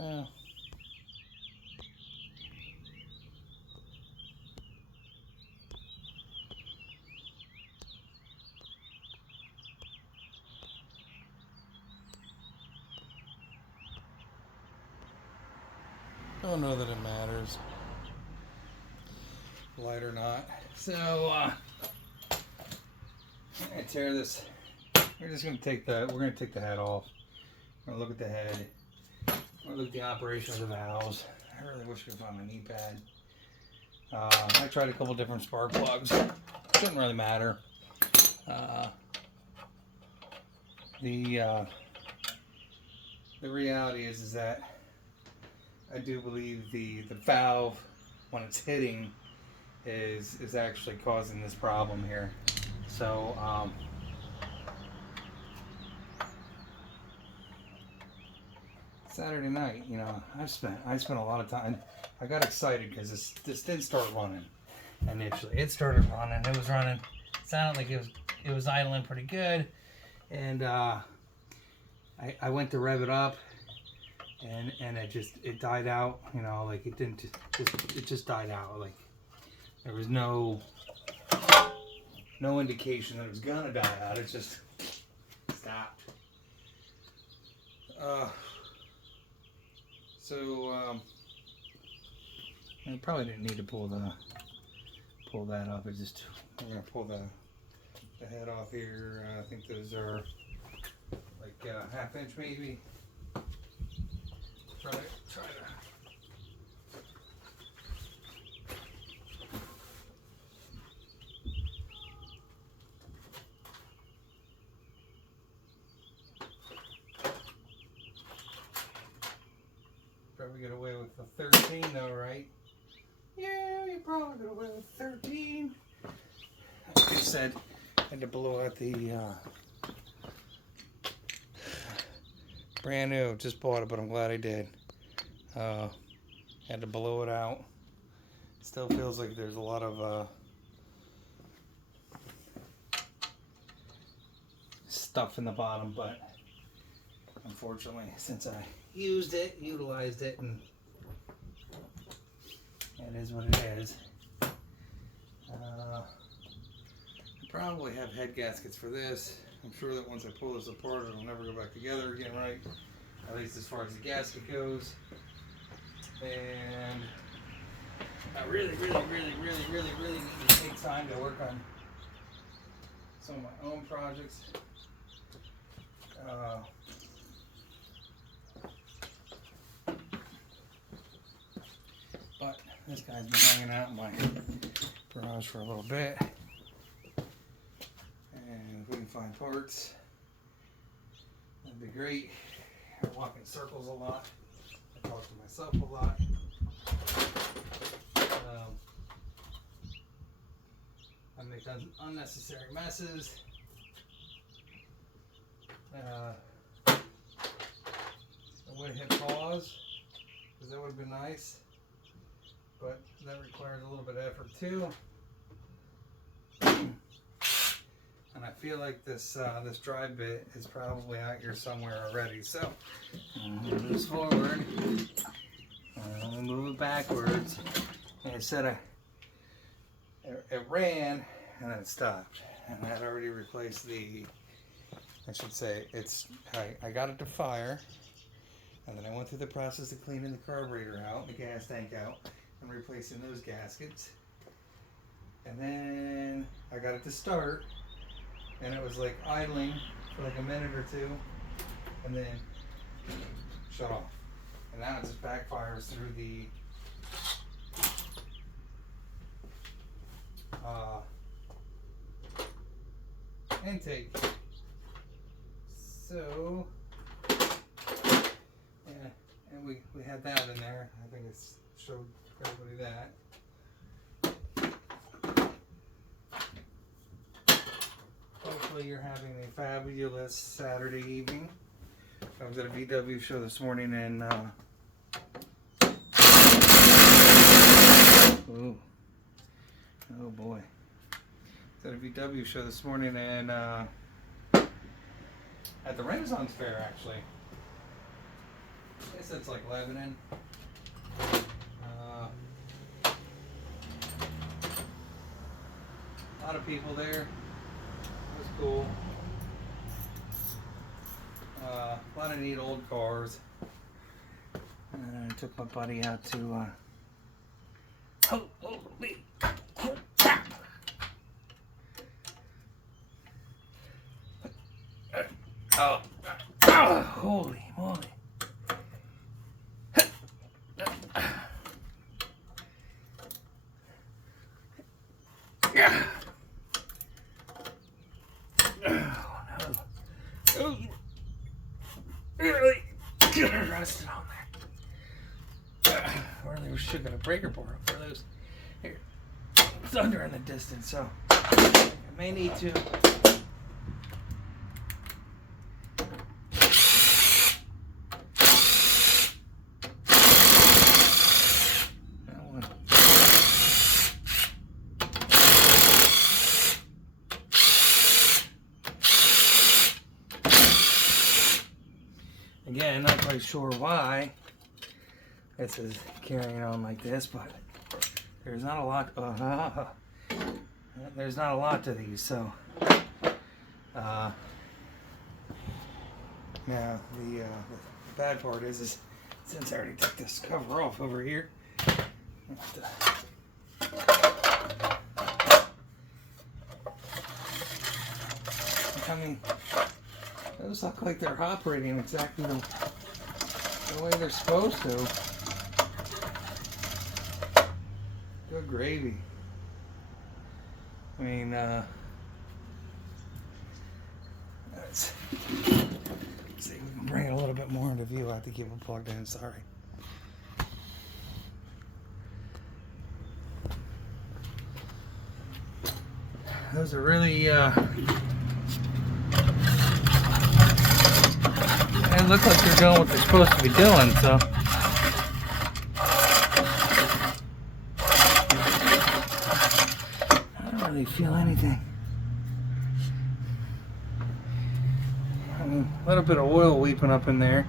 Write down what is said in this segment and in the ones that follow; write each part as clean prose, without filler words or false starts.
Well, don't know that it matters, light or not. So I'm gonna tear this. We're just gonna take the. We're gonna take the head off. We're gonna look at the head. We're gonna look at the operation of the valves. I really wish we could find my knee pad. I tried a couple different spark plugs. Shouldn't really matter. The reality is that I do believe the valve, when it's hitting, is actually causing this problem here. So Saturday night, you know, I spent a lot of time. I got excited because this did start running initially. It started running. It was running. It sounded like it was idling pretty good, and I went to rev it up, and it died out. You know, like it just died out. Like there was no indication that it was gonna die out. It just stopped. So I probably didn't need to pull that up. We're gonna pull the head off here. I think those are like ½ inch maybe. Try to. Probably get away with the 13 though, right? Yeah, you probably get away with 13. Like I said, I had to blow out the brand new. Just bought it, but I'm glad I did. Had to blow it out. Still feels like there's a lot of stuff in the bottom, but unfortunately, since I utilized it, and it is what it is. I probably have head gaskets for this. I'm sure that once I pull this apart, it'll never go back together again, right? At least as far as the gasket goes. And I really need to take time to work on some of my own projects. But this guy's been hanging out in my garage for a little bit. And if we can find parts, that'd be great. I walk in circles a lot. I talk to myself a lot. I make unnecessary messes. I would have hit pause, because that would have been nice. But that requires a little bit of effort too. And I feel like this drive bit is probably out here somewhere already. So move this forward. Move it backwards. Like I said, it ran and then it stopped. And I had already replaced I got it to fire. And then I went through the process of cleaning the carburetor out, the gas tank out, and replacing those gaskets. And then I got it to start, and it was like idling for like a minute or two, and then shut off. And now it just backfires through the intake. So yeah, and we had that in there. I think it's showed everybody that. Hopefully you're having a fabulous Saturday evening. I was at a VW show this morning, and oh boy. I was at a VW show this morning, and at the Renaissance Fair, actually. This guess that's like Lebanon. A lot of people there. It was cool. A lot of neat old cars. And then I took my buddy out to holy crap! Holy moly! Really rusted on there. Or they should have got a breaker board up for those. Here, it's under in the distance, so I may need to. That one. Again, not quite sure why this is carrying on like this, but there's not a lot. There's not a lot to these, so now the bad part is since I already took this cover off over here. I mean, those look like they're operating exactly the way they're supposed to. Good gravy. I mean, let's see if we can bring it a little bit more into view. I have to keep it plugged in, sorry. Those are really, they look like they're doing what they're supposed to be doing, so. I don't really feel anything. I mean, a little bit of oil weeping up in there.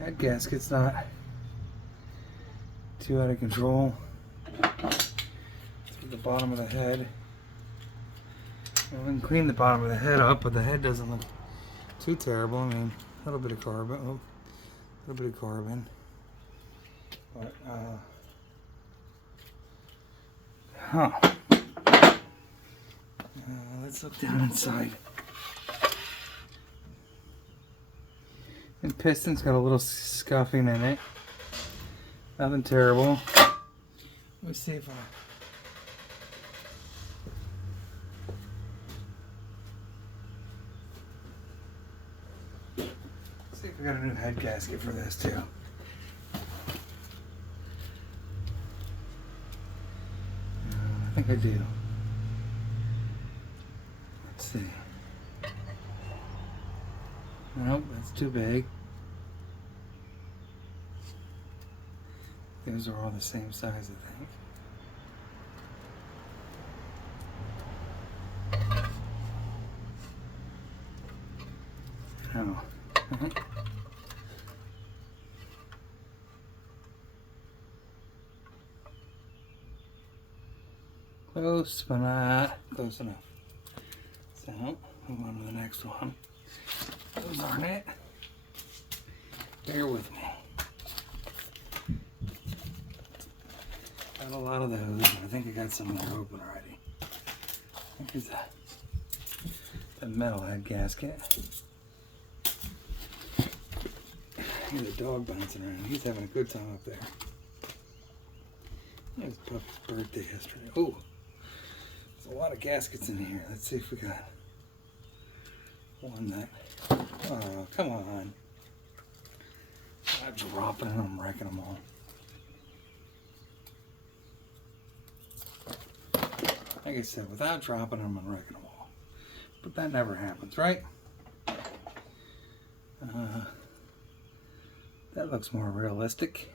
Head gasket's not too out of control. Through the bottom of the head. We can clean the bottom of the head up, but the head doesn't look too terrible. I mean, a little bit of carbon. Oh, a little bit of carbon. But, let's look down inside. And piston's got a little scuffing in it. Nothing terrible. Let me see if we got a new head gasket for this too. I think I do. Let's see. Nope, that's too big. Those are all the same size, I think. Oh. Close, but not close enough. So, move on to the next one. Those aren't it. Bear with me. Got a lot of those. I think I got some that are open already. Here's the metal head gasket. Here's a dog bouncing around. He's having a good time up there. It was Puppy's birthday yesterday. Oh, there's a lot of gaskets in here. Let's see if we got one that. Oh, come on. I'm dropping them. I'm wrecking them all. Like I said, without dropping them, I'm wrecking them all. But that never happens, right? That looks more realistic.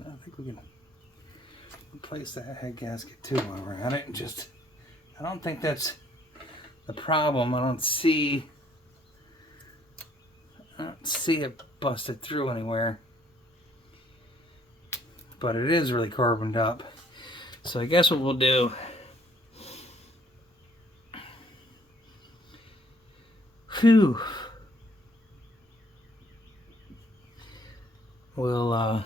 I think we can replace that head gasket too while we're at it. And just, I don't think that's the problem. I don't see it busted through anywhere. But it is really carboned up. So I guess what we'll do, we'll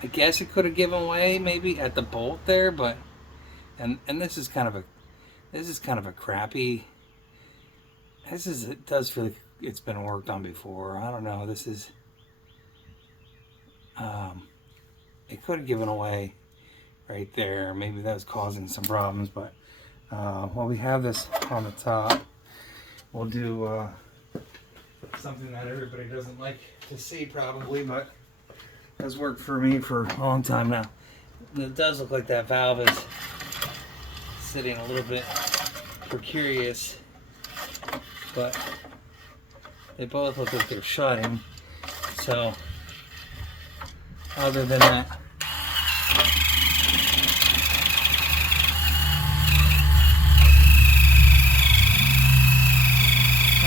I guess it could have given way maybe at the bolt there, but and this is kind of a crappy. It does feel like it's been worked on before. I don't know. This is it could have given away right there. Maybe that was causing some problems, but while we have this on the top, we'll do something that everybody doesn't like to see probably, but has worked for me for a long time now. And it does look like that valve is sitting a little bit precarious, but they both look like they're shutting. So other than that,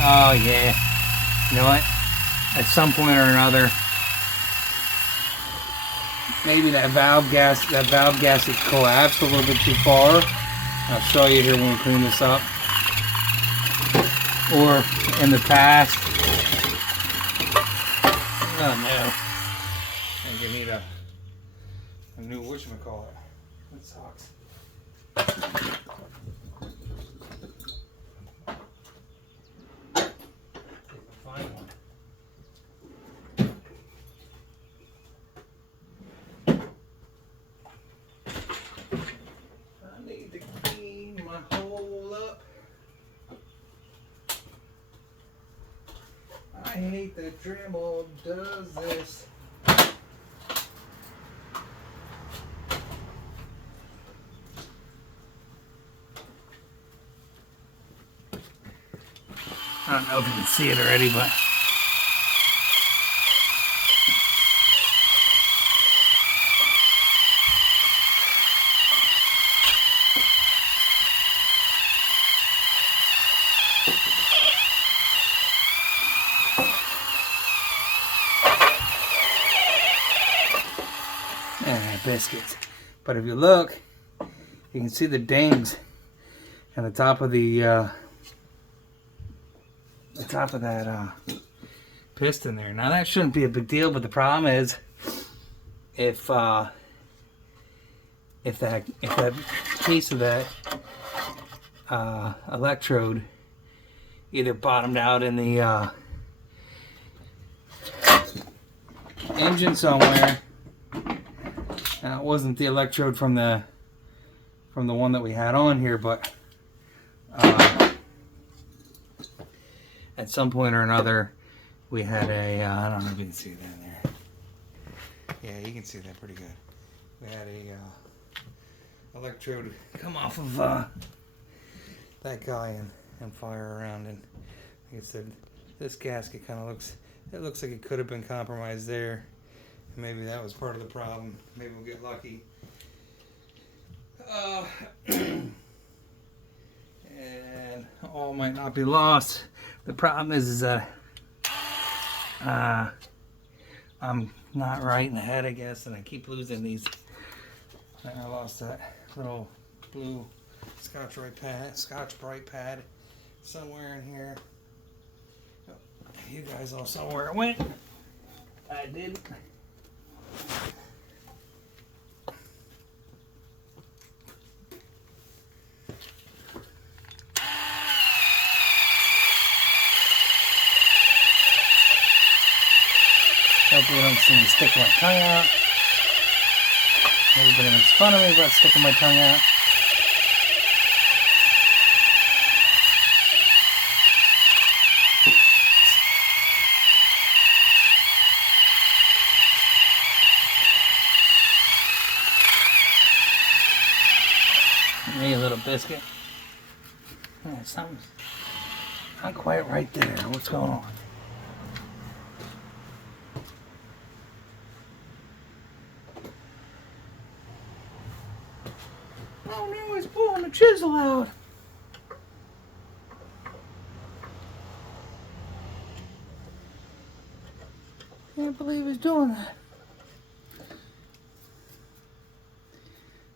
oh yeah, you know what? At some point or another, maybe that valve gasket collapsed a little bit too far. I'll show you here when we clean this up. Or in the past, oh no, I think you need a new whatchamacallit. That sucks. Find one. I need to clean my hole up. I hate that Dremel does this. I don't know if you can see it already, but biscuits. But if you look, you can see the dings on the top of that piston there. Now that shouldn't be a big deal, but the problem is if that piece of that electrode either bottomed out in the engine somewhere. Now it wasn't the electrode from the one that we had on here, but at some point or another we had a I don't know if you can see that in there. Yeah, you can see that pretty good. We had a electrode come off of that guy and fire around, and like I said, this gasket kind of looks like it could have been compromised there. Maybe that was part of the problem. Maybe we'll get lucky. And all might not be lost. The problem is that I'm not right in the head, I guess, and I keep losing these. I lost that little blue Scotch-Brite pad somewhere in here. You guys all saw where it went. I didn't. Hopefully you don't see me sticking my tongue out. Everybody makes fun of me about sticking my tongue out. Me a little biscuit. Yeah, something's not quite right there. What's going on? Oh no, he's pulling the chisel out. Can't believe he's doing that.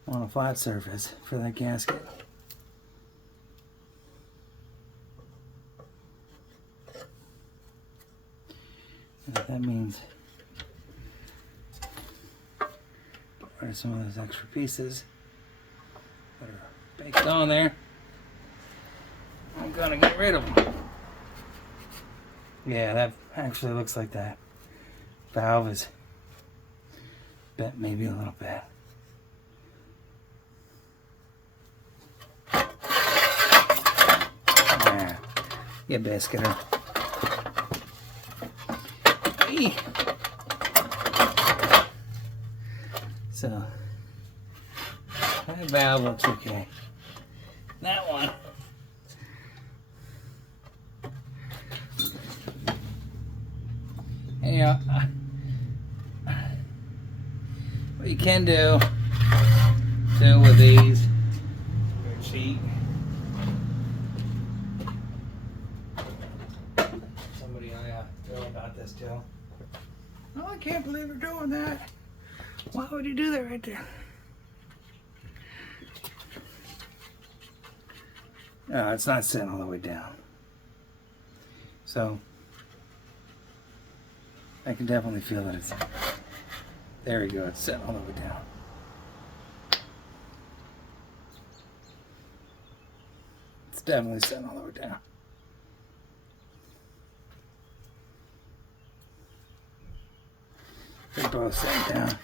On a flat surface for that gasket. And that means get rid of some of those extra pieces that are baked on there. I'm gonna get rid of them. Yeah, that actually looks like that valve is bent maybe a little bit. Yeah, you biscuiter. Hey. So that valve looks okay. That one. Yeah. What you can do too with these, your cheat. Somebody I know about this too. Oh, I can't believe you're doing that. Why would you do that right there? No, it's not sitting all the way down. So I can definitely feel that it's, there we go, it's sitting all the way down. It's definitely sitting all the way down. They're both sitting down.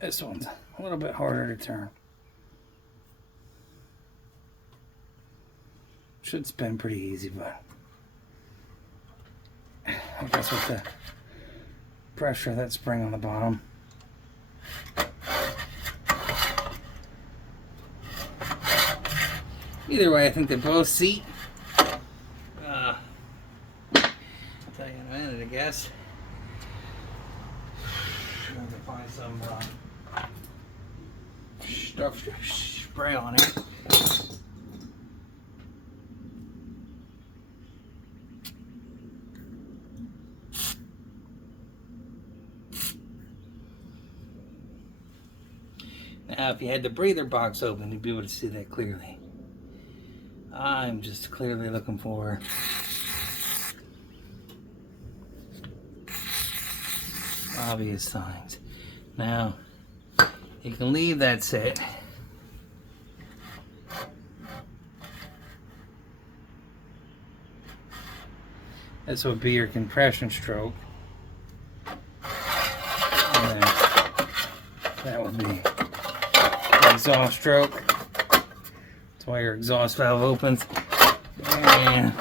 This one's a little bit harder to turn. Should spin pretty easy, but I guess with the pressure of that spring on the bottom. Either way, I think they both seat. I'll tell you in a minute, I guess. I'm going to find some stuff to spray on it. Now, if you had the breather box open, you'd be able to see that clearly. I'm just clearly looking for obvious signs. Now, you can leave that set. This would be your compression stroke. And then that would be the exhaust stroke. That's why your exhaust valve opens. And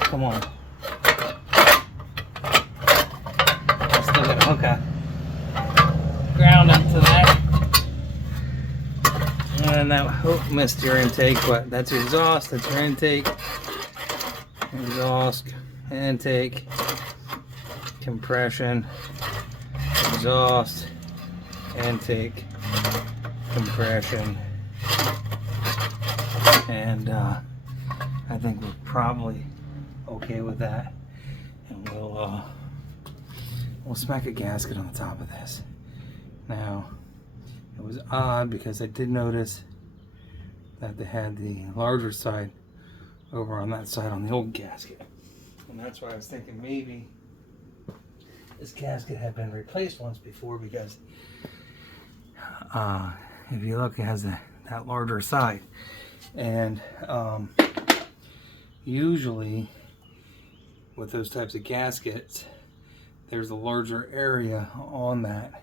come on. Still got a hook up. Ground up to that. And that, missed your intake, but that's your exhaust, that's your intake. Exhaust, intake, compression, exhaust, intake, compression. And I think we're probably okay with that. And we'll smack a gasket on the top of this. Now, it was odd because I did notice that they had the larger side over on that side on the old gasket. And that's why I was thinking maybe this gasket had been replaced once before, because if you look, it has that larger side. And usually with those types of gaskets, there's a larger area on that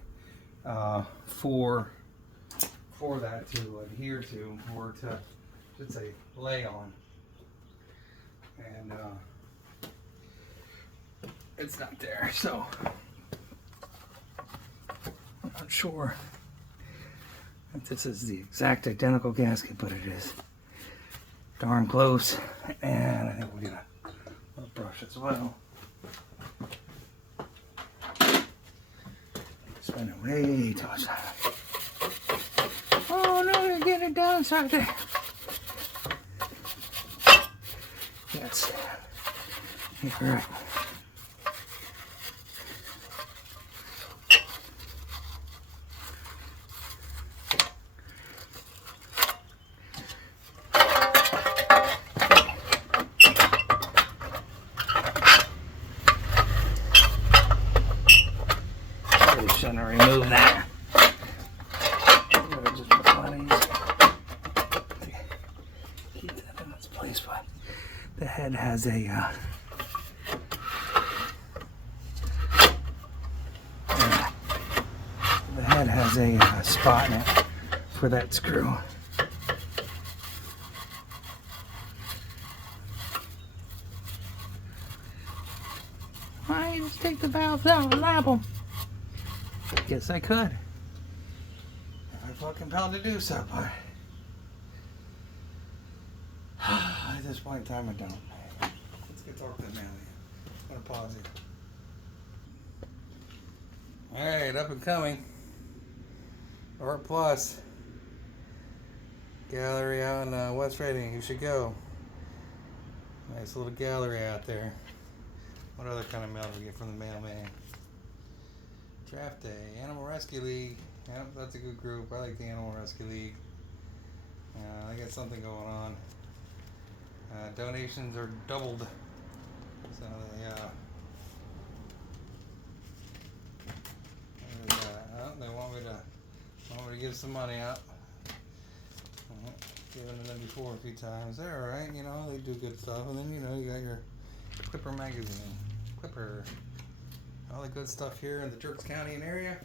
for that to adhere to, or to, should say, lay on. and it's not there, so I'm not sure if this is the exact identical gasket, but it is darn close. And I think we'll get a brush as well. Spending way too much time. Oh no, you're getting it down inside there. Yes, you're right. Shouldn't have removed that. Just put one of these. Keep that in its place, but the head has a spot in it for that screw. Why don't you just take the valves out and lap them? Guess I could. If I felt compelled to do so, but at this point in time I don't. Let's get talk to the man. I'm gonna pause it. Alright, up and coming. Art Plus gallery out in West Reading. You should go. Nice little gallery out there. What other kind of mail do we get from the mailman? Draft Day, Animal Rescue League. Yep, that's a good group. I like the Animal Rescue League. I got something going on. Donations are doubled. So they want me to give some money out. Given to them before a few times. They're alright, you know, they do good stuff. And then you got your Clipper magazine. Clipper. All the good stuff here in the Jerks County and area.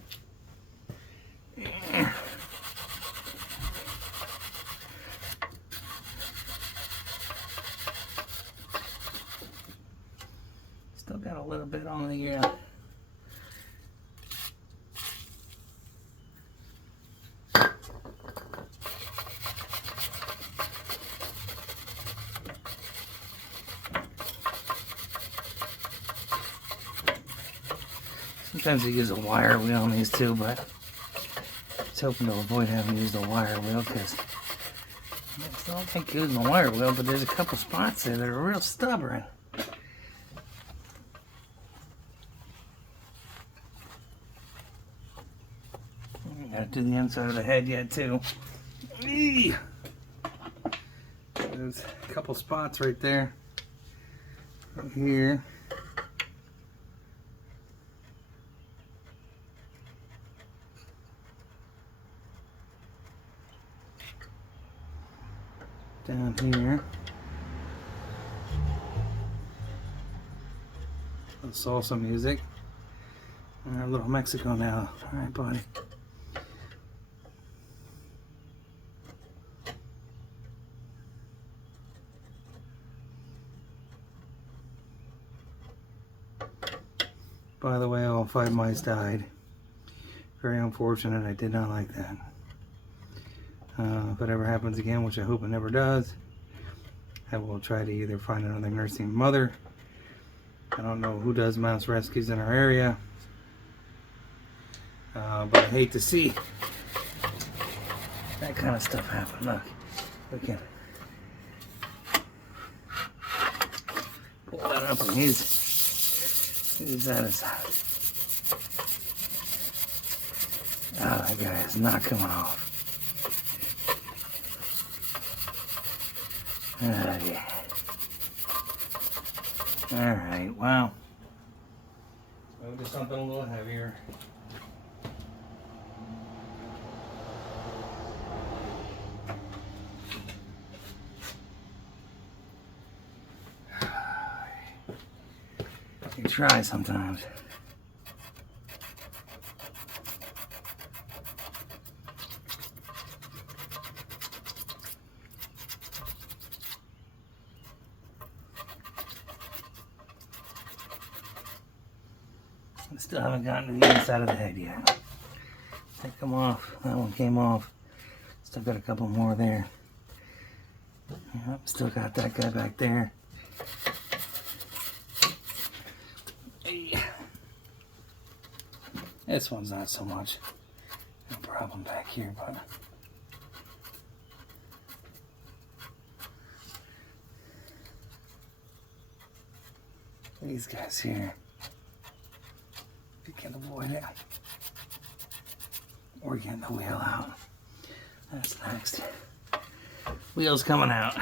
Still got a little bit on the Sometimes I use a wire wheel on these too, but I was hoping to avoid having to use the wire wheel because I don't think using the wire wheel, but there's a couple spots there that are real stubborn. Gotta do the inside of the head yet too. Eee! There's a couple spots right there. Right here. Down here. Little salsa music. And our little Mexico now. Alright, buddy. By the way, all 5 mice died. Very unfortunate. I did not like that. If it ever happens again, which I hope it never does, I will try to either find another nursing mother. I don't know who does mouse rescues in our area, but I hate to see that kind of stuff happen. Look, we can pull that up and use that as that guy is not coming off. Yeah. Alright, wow. Move to something a little heavier. You try sometimes. I still haven't gotten to the inside of the head yet. Take them off. That one came off. Still got a couple more there. Yep, still got that guy back there. Hey. This one's not so much no problem back here, but these guys here, if you can avoid it, or getting the wheel out. That's next. Wheel's coming out.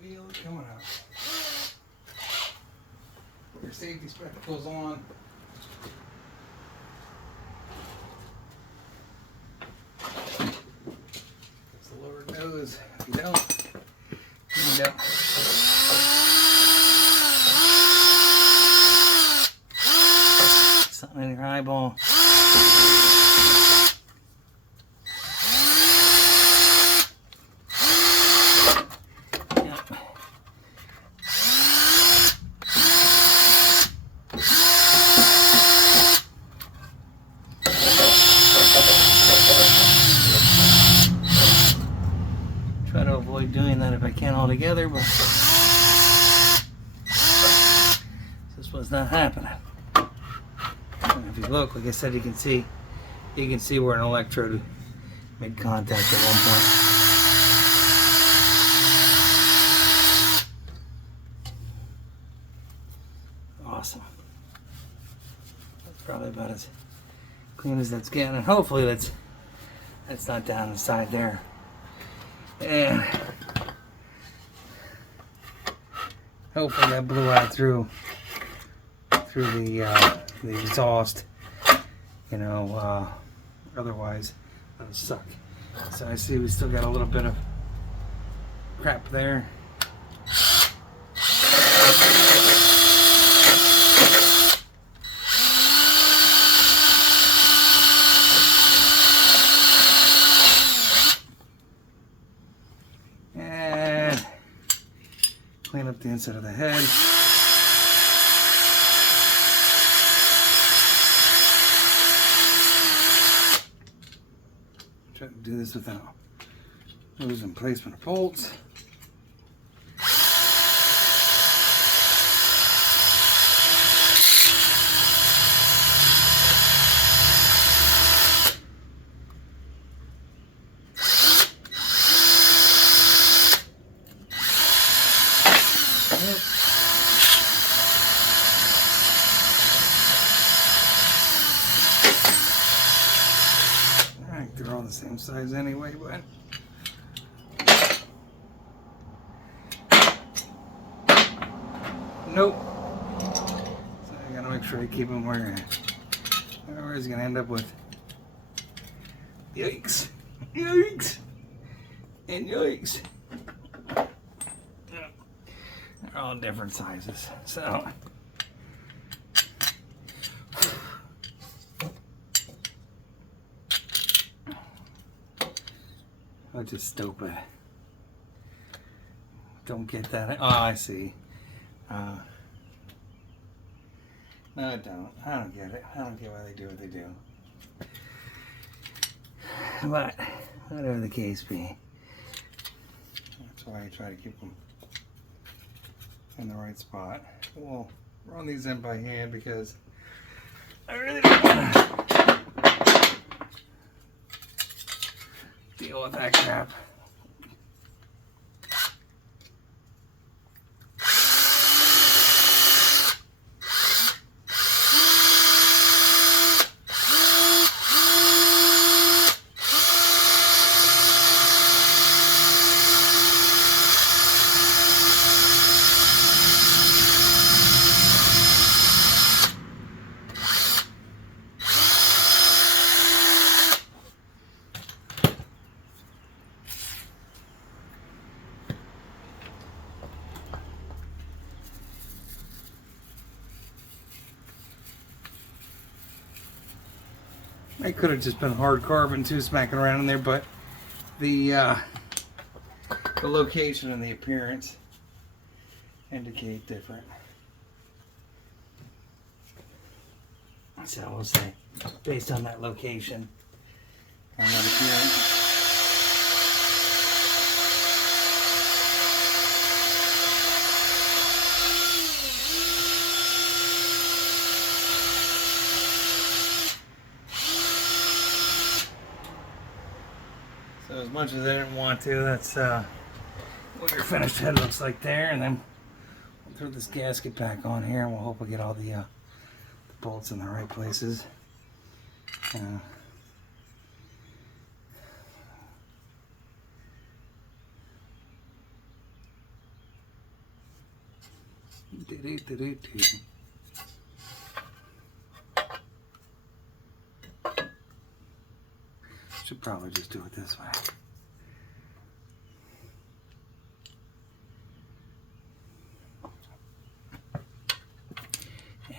Wheel coming out. Put your safety spectacles on. It's the lower nose. If you don't, you don't. Something in your eyeball. Yep. Try to avoid doing that if I can altogether, but this was not happening. If you look, like I said, you can see where an electrode made contact at one point. Awesome. That's probably about as clean as that's getting, and hopefully that's not down the side there. And hopefully that blew out through the exhaust, you know, otherwise that would suck. So I see we still got a little bit of crap there. And clean up the inside of the head. Try to do this without losing placement of bolts. They're all the same size anyway, but nope. So I gotta make sure I keep them where otherwise gonna end up with yikes, yikes, and yikes. They're all different sizes, so. Which is stupid. Don't get that. Oh, I see. No, I don't. I don't get it. I don't get why they do what they do. But, whatever the case be, that's why I try to keep them in the right spot. We'll run these in by hand because I really don't want to deal with that crap. I could have just been hard carbon too, smacking around in there, but the the location and the appearance indicate different. So we'll say, based on that location and that appearance. So as much as I didn't want to, that's what your finished head looks like there. And then we'll throw this gasket back on here, and we'll hope we get all the bolts in the right places. Should probably just do it this way.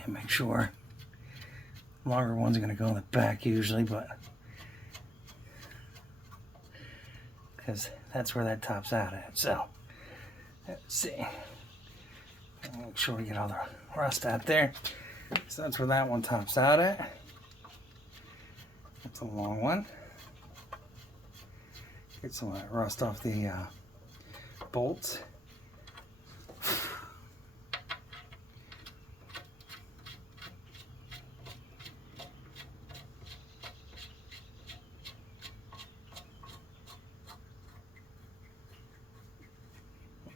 And make sure longer ones are going to go in the back usually, but because that's where that tops out at. So let's see. Make sure we get all the rust out there. So that's where that one tops out at. That's a long one. Get some of that rust off the bolts.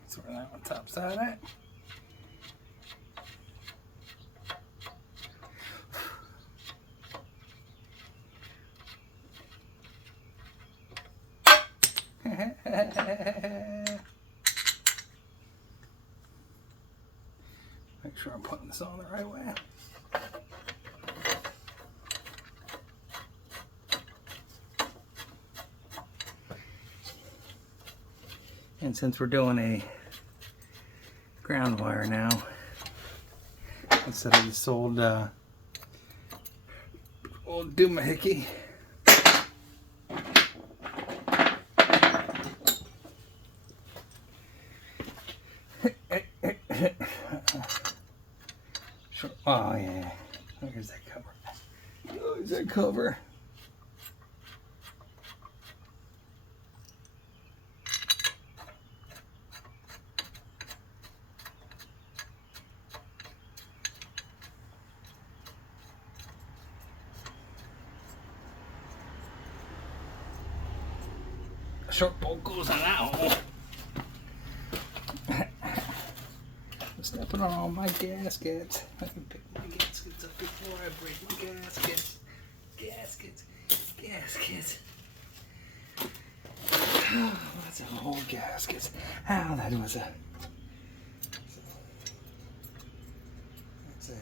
That's where that one tops out at. Make sure I'm putting this on the right way. And since we're doing a ground wire now, instead of this old doohickey, oh yeah, there's that cover. Oh, there's that cover. A short bolt goes on that hole. Stepping on all my gaskets. I can pick my gaskets up before I break my gaskets. Gaskets. Oh, that's a whole gaskets. Ow, that was a. That's a.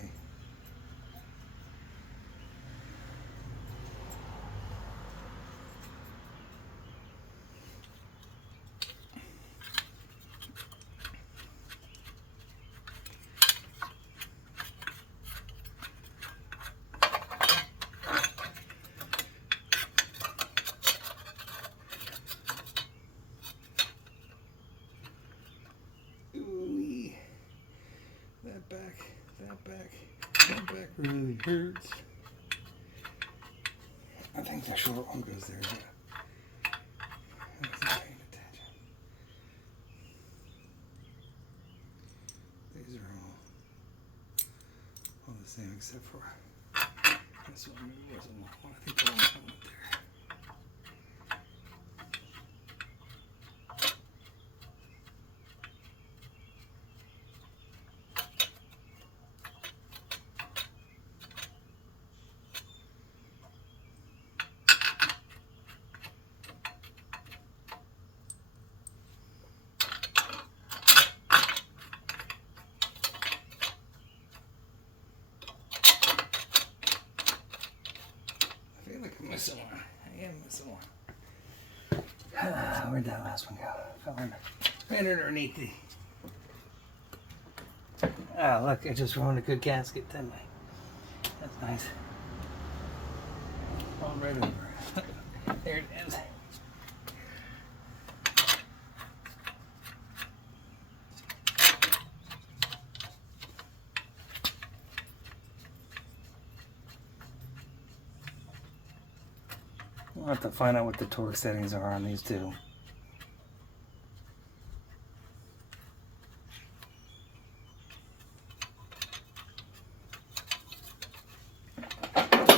That back really hurts. I think the short one goes there, but I wasn't paying attention. These are all the same except for this one. Maybe wasn't one. I think the one went there. Missing one. I am missing one. Where'd that last one go? Fell in right underneath the. Ah, look, I just ruined a good gasket, didn't I? That's nice. All right over. There it is. I'll have to find out what the torque settings are on these two.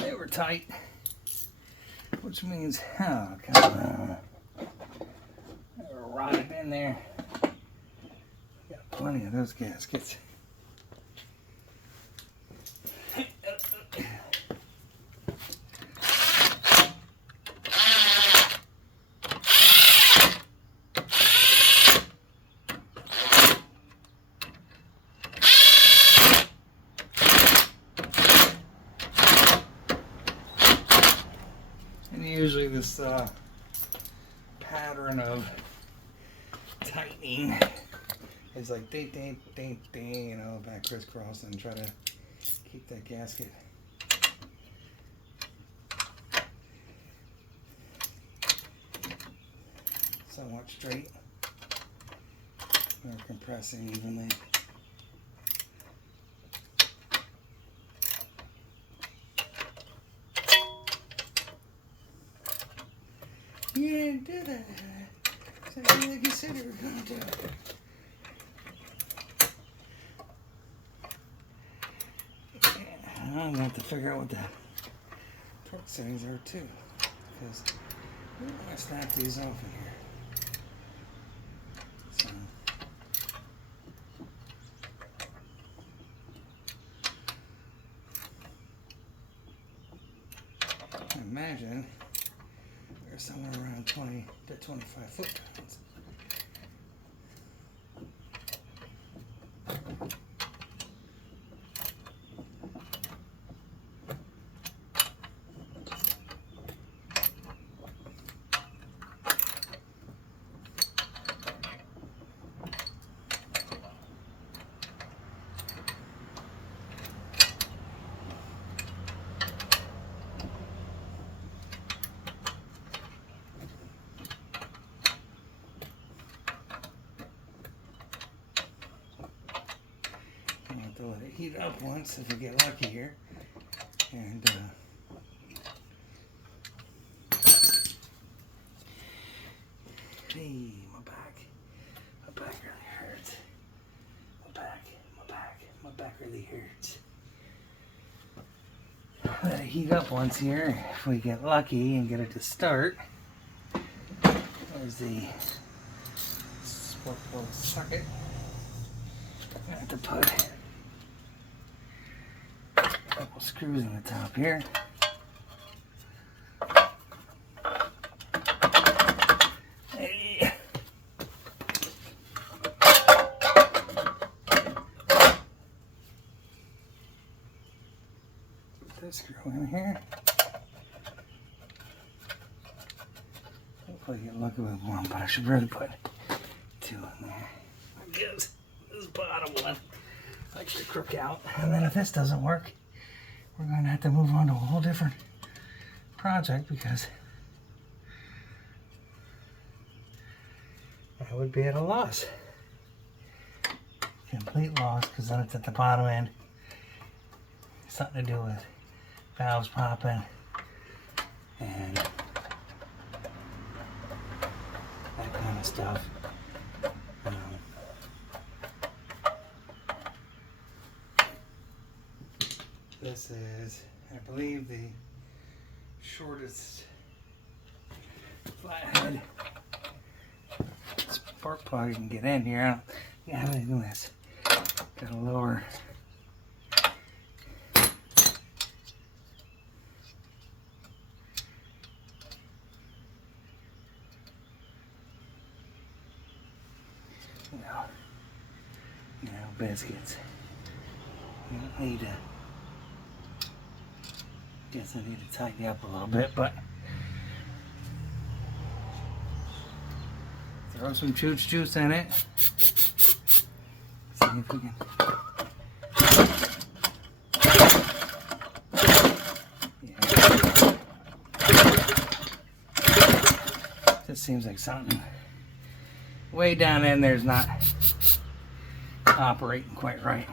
They were tight, which means, oh, come on. They were rotted in there. Got plenty of those gaskets. And usually this pattern of tightening is like ding, ding, ding, ding, you know, back crisscross and try to keep that gasket somewhat straight or compressing evenly. You didn't do that. Something like you said you were going to do. And I'm going to have to figure out what the torque settings are too. Because we don't want to snap these off in here. So. I imagine they're somewhere around 20 to 25 foot-pounds. I'll have to let it heat up once if we get lucky here. And hey, my back really hurts. My back really hurts. Let it heat up once here. If we get lucky and get it to start. There's the spark plug socket. I have to put a couple screws in the top here. Hey. Put this screw in here. Hopefully get lucky with one, but I should really put two in there. I guess this bottom one likes to crook out. And then if this doesn't work, we're going to have to move on to a whole different project because I would be at a loss. Complete loss, because then it's at the bottom end. Something to do with valves popping and that kind of stuff. This is, I believe, the shortest flathead spark plug you can get in here. I don't think I have anything in this. Got a lower. No, biscuits. You don't need to. Guess I need to tighten you up a little bit, but throw some chooch juice in it. See if we can. Yeah. This seems like something way down in there's not operating quite right.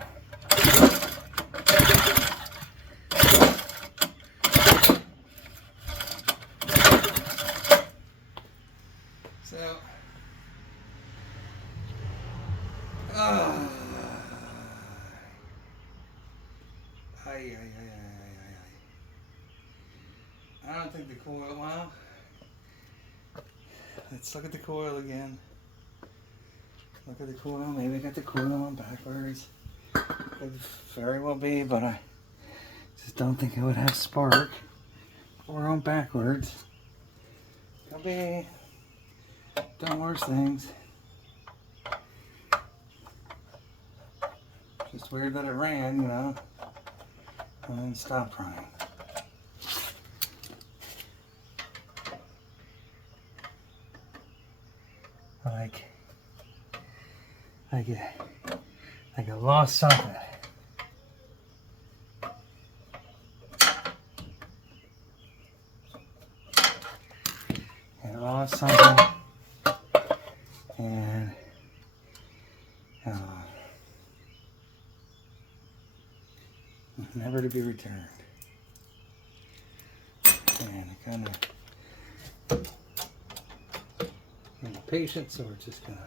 Ah. Ay, ay, ay, ay, ay, ay. I don't think the coil, well, let's look at the coil again. Look at the coil, maybe I got the coil on backwards. Could very well be, but I just don't think it would have spark. Or on backwards. Could be. Done worse things. Just weird that it ran, you know, and then stopped running. Like I lost something. I lost something, and never to be returned. And I kind of need patience, so we're just gonna.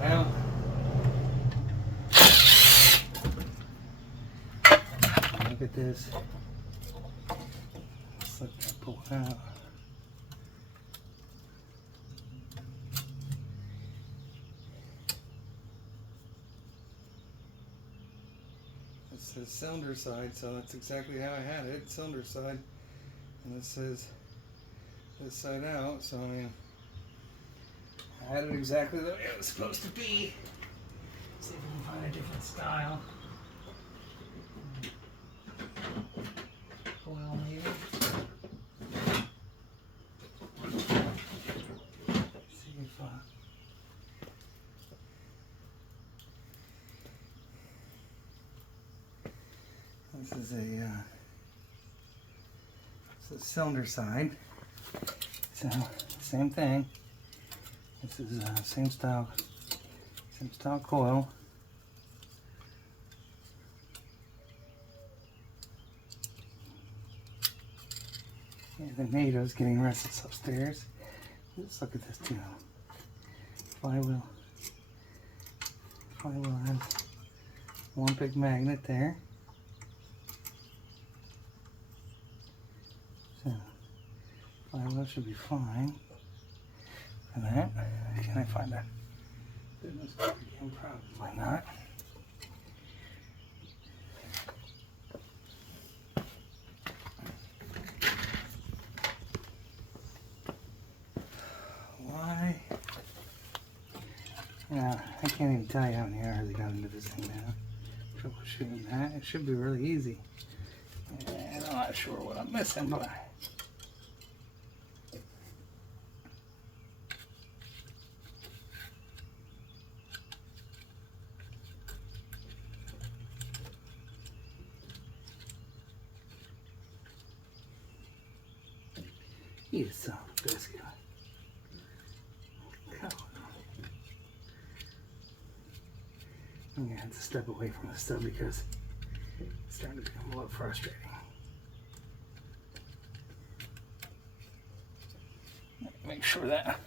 Now, look at this. Let's let that pull out. It says cylinder side, so that's exactly how I had it, cylinder side. And this says this side out, so I mean, I had it exactly the way it was supposed to be. See if we can find a different style. Coil maybe. See if this is a cylinder side. So same thing. This is same style coil. Yeah, the NATO's getting restless upstairs. Let's look at this too. Flywheel has one big magnet there. So flywheel should be fine for that. Can I find that? Probably not. Why? Yeah, I can't even tell you how many hours I got into this thing now. Troubleshooting that. It should be really easy. And I'm not sure what I'm missing, but you son of a biscuit. I'm gonna have to step away from this stuff because it's starting to become a little frustrating. Make sure that.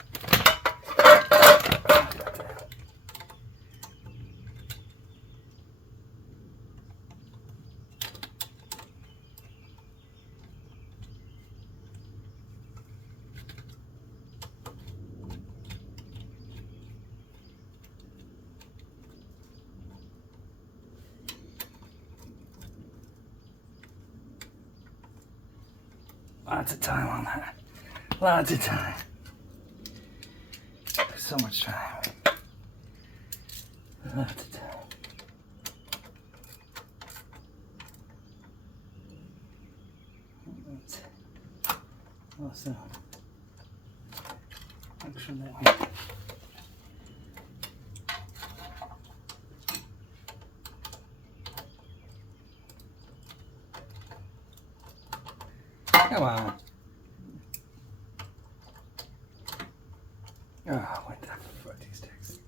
Lots of time on that. Lots of time. So much time. Lots of time. Also, make sure that we. Come on. Oh, what the fudgy sticks.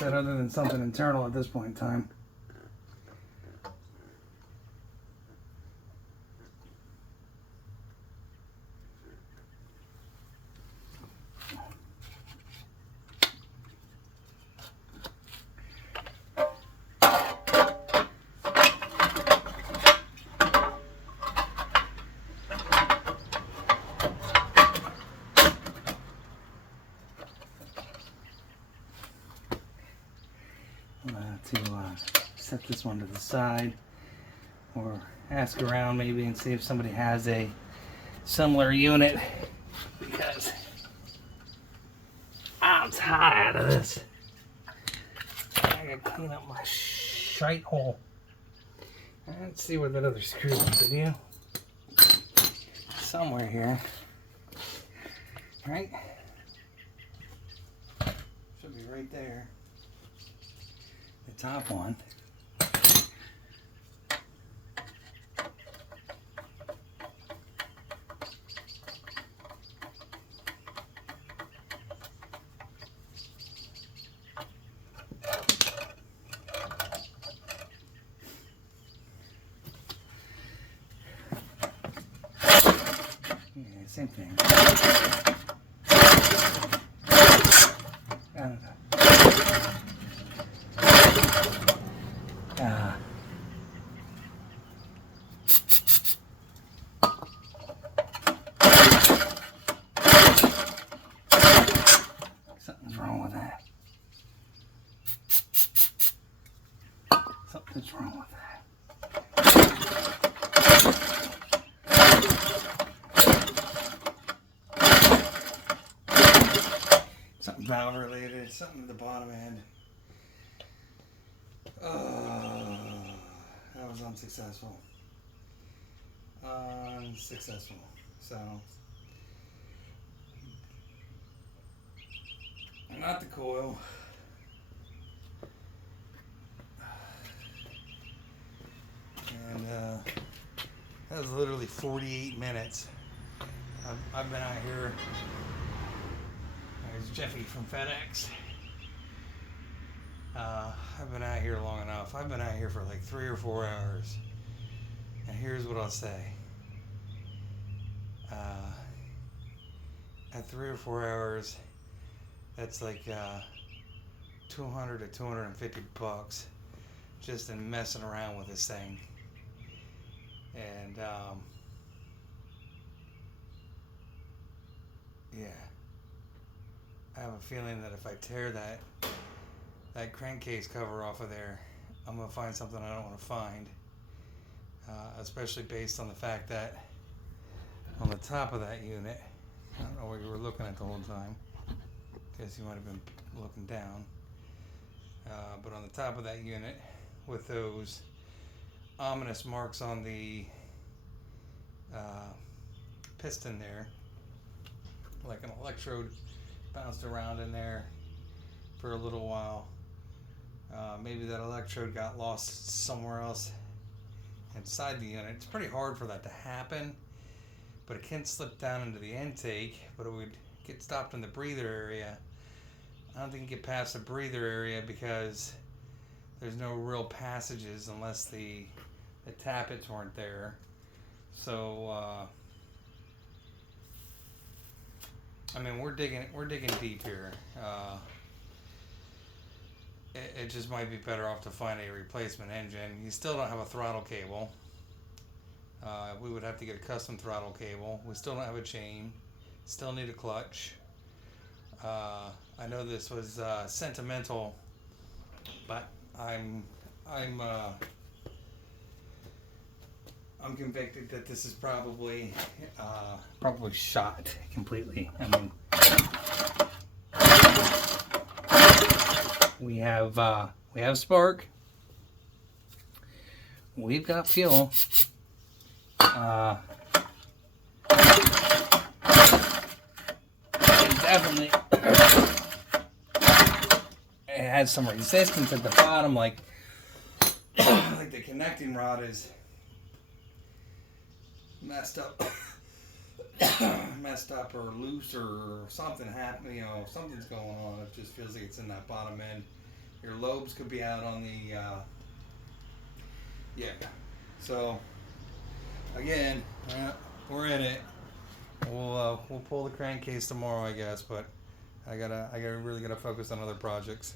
that other than something internal at this point in time. To set this one to the side, or ask around maybe and see if somebody has a similar unit, because I'm tired of this. I gotta clean up my shite hole. Let's see where that other screw is. Video somewhere here, right? Should be right there. The top one. Yeah, same thing. I don't know. Something's wrong with that. Something's wrong with that. Something valve related, something at the bottom end. That was unsuccessful. Unsuccessful. So, not the coil. And that was literally 48 minutes. I've been out here. There's Jeffy from FedEx. I've been out here long enough. I've been out here for like 3 or 4 hours. And here's what I'll say. At 3 or 4 hours, that's like 200 to 250 bucks just in messing around with this thing. And yeah, I have a feeling that if I tear that crankcase cover off of there, I'm gonna find something I don't want to find, especially based on the fact that on the top of that unit, I don't know what you were looking at the whole time. Guess you might have been looking down. But on the top of that unit, with those ominous marks on the piston there, like an electrode bounced around in there for a little while. Maybe that electrode got lost somewhere else inside the unit. It's pretty hard for that to happen, but it can slip down into the intake, but it would get stopped in the breather area. I don't think you get past the breather area because there's no real passages unless the tappets weren't there. So I mean, we're digging deep here. It just might be better off to find a replacement engine. You still don't have a throttle cable. We would have to get a custom throttle cable. We still don't have a chain. Still need a clutch. I know this was sentimental, but I'm convicted that this is probably shot completely. I mean, we have spark. We've got fuel. Definitely it has some resistance at the bottom, like the connecting rod is messed up or loose or something happened, something's going on. It just feels like it's in that bottom end Your lobes could be out on the yeah. So again, we're in it. We'll pull the crankcase tomorrow, I guess, but I really gotta focus on other projects.